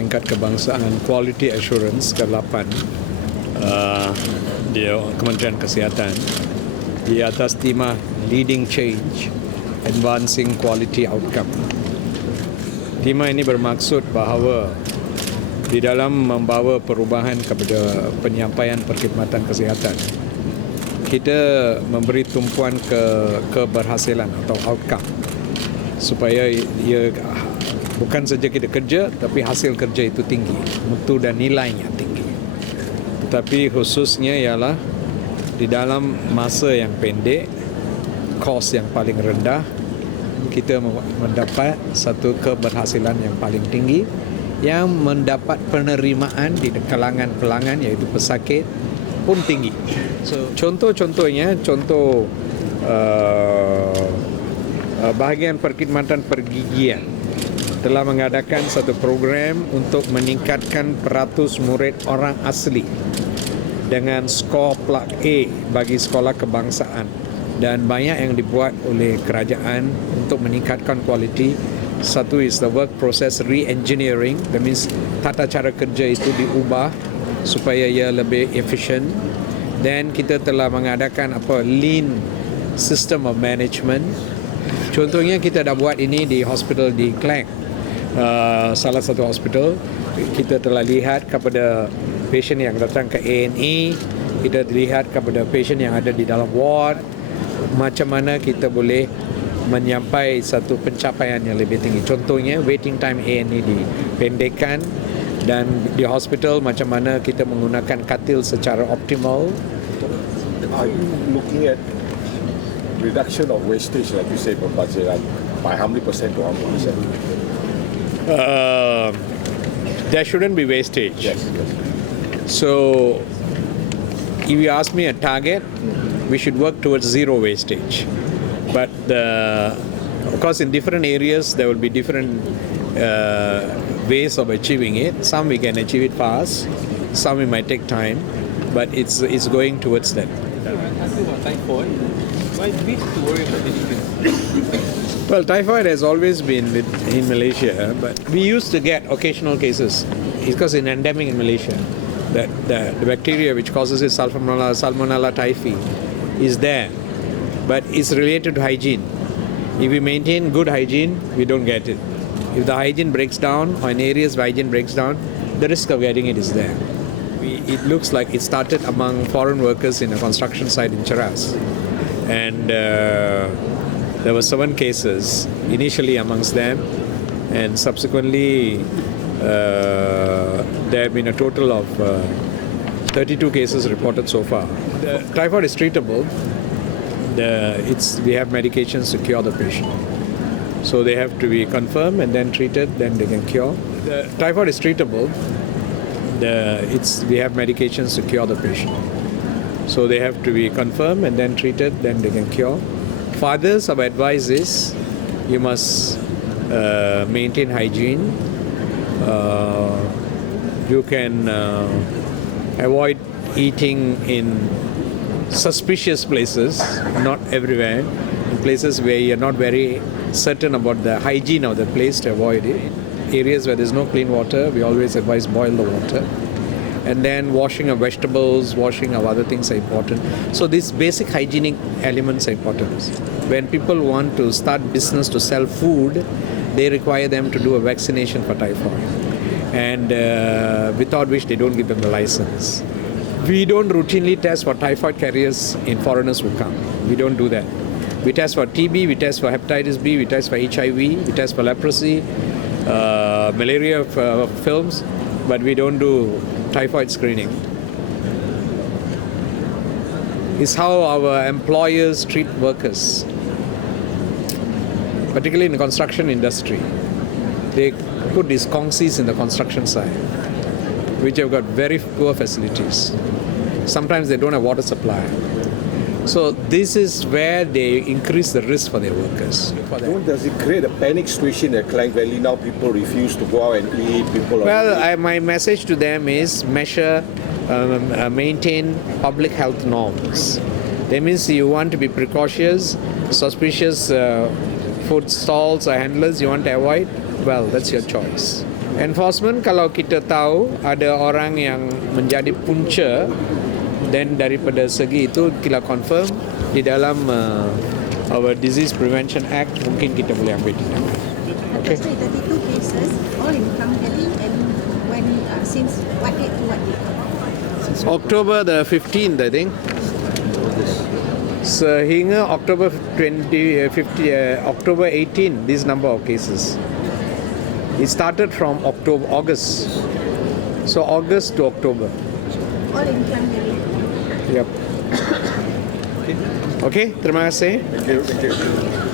peringkat kebangsaan Quality Assurance ke-8 di Kementerian Kesihatan di atas tema Leading Change, Advancing Quality Outcome. Tema ini bermaksud bahawa di dalam membawa perubahan kepada penyampaian perkhidmatan kesihatan, kita memberi tumpuan ke keberhasilan atau outcome supaya ia bukan saja kita kerja, tapi hasil kerja itu tinggi, mutu dan nilainya tinggi. Tetapi khususnya ialah di dalam masa yang pendek, kos yang paling rendah, kita mendapat satu keberhasilan yang paling tinggi yang mendapat penerimaan di kalangan pelanggan iaitu pesakit pun tinggi. So, contoh-contohnya, bahagian perkhidmatan pergigian telah mengadakan satu program untuk meningkatkan peratus murid orang asli dengan skor plug A bagi sekolah kebangsaan, dan banyak yang dibuat oleh kerajaan untuk meningkatkan kualiti. Satu is the work process re-engineering, that means tata cara kerja itu diubah supaya ia lebih efisien. Dan kita telah mengadakan lean system of management. Contohnya kita dah buat ini di hospital di Klang, salah satu hospital. Kita telah lihat kepada pasien yang datang ke A&E, kita lihat kepada pasien yang ada di dalam ward, macam mana kita boleh menyampai satu pencapaian yang lebih tinggi. Contohnya waiting time A&E dipendekkan, dan di hospital macam mana kita menggunakan katil secara optimal. Are you looking at reduction of wastage, like you say, pembelajaran by how many percent to how many percent? There shouldn't be wastage. Yes. So if you ask me a target, we should work towards zero wastage. But of course, in different areas, there will be different ways of achieving it. Some we can achieve it fast, some it might take time, but it's going towards that. Asking about typhoid, why do we have to worry about the difference? Well, typhoid has always been in Malaysia, but we used to get occasional cases because it's endemic in Malaysia. That the bacteria which causes it, Salmonella typhi, is there. But it's related to hygiene. If we maintain good hygiene, we don't get it. If the hygiene breaks down, or in areas where hygiene breaks down, the risk of getting it is there. It looks like it started among foreign workers in a construction site in Cheras. And there were 7 cases initially amongst them, and subsequently there have been a total of 32 cases reported so far. The typhoid is treatable. We have medications to cure the patient. So they have to be confirmed and then treated, then they can cure. The typhoid is treatable. We have medications to cure the patient. So they have to be confirmed and then treated, then they can cure. Fathers, our advice is you must maintain hygiene. You can avoid eating in suspicious places, not everywhere, in places where you're not very certain about the hygiene of the place, to avoid it. Areas where there's no clean water, we always advise boil the water. And then washing of vegetables, washing of other things are important. So these basic hygienic elements are important. When people want to start business to sell food, they require them to do a vaccination for typhoid, and without which they don't give them the license. We don't routinely test for typhoid carriers in foreigners who come. We don't do that. We test for TB, we test for hepatitis B, we test for HIV, we test for leprosy, malaria films, but we don't do typhoid screening. It's how our employers treat workers, particularly in the construction industry. They put these kongsis in the construction site, which have got very poor facilities. Sometimes they don't have water supply. So this is where they increase the risk for their workers. Does it create a panic situation at Klang Valley now? People refuse to go out and eat. My message to them is maintain public health norms. That means you want to be precautious, suspicious food stalls or handlers you want to avoid, well, that's your choice. Enforcement, kalau kita tahu ada orang yang menjadi punca dan daripada segi itu kita confirm di dalam our Disease Prevention Act, mungkin kita boleh ambil tindakan. Okay. That's right, 32 cases, all in Kamgadi, and when since what date to what date? October the 15th, I think. Sehingga October 18, this number of cases. It started from August. So August to October. All in Kamgadi. Yep. Okay, terima kasih. Thank you.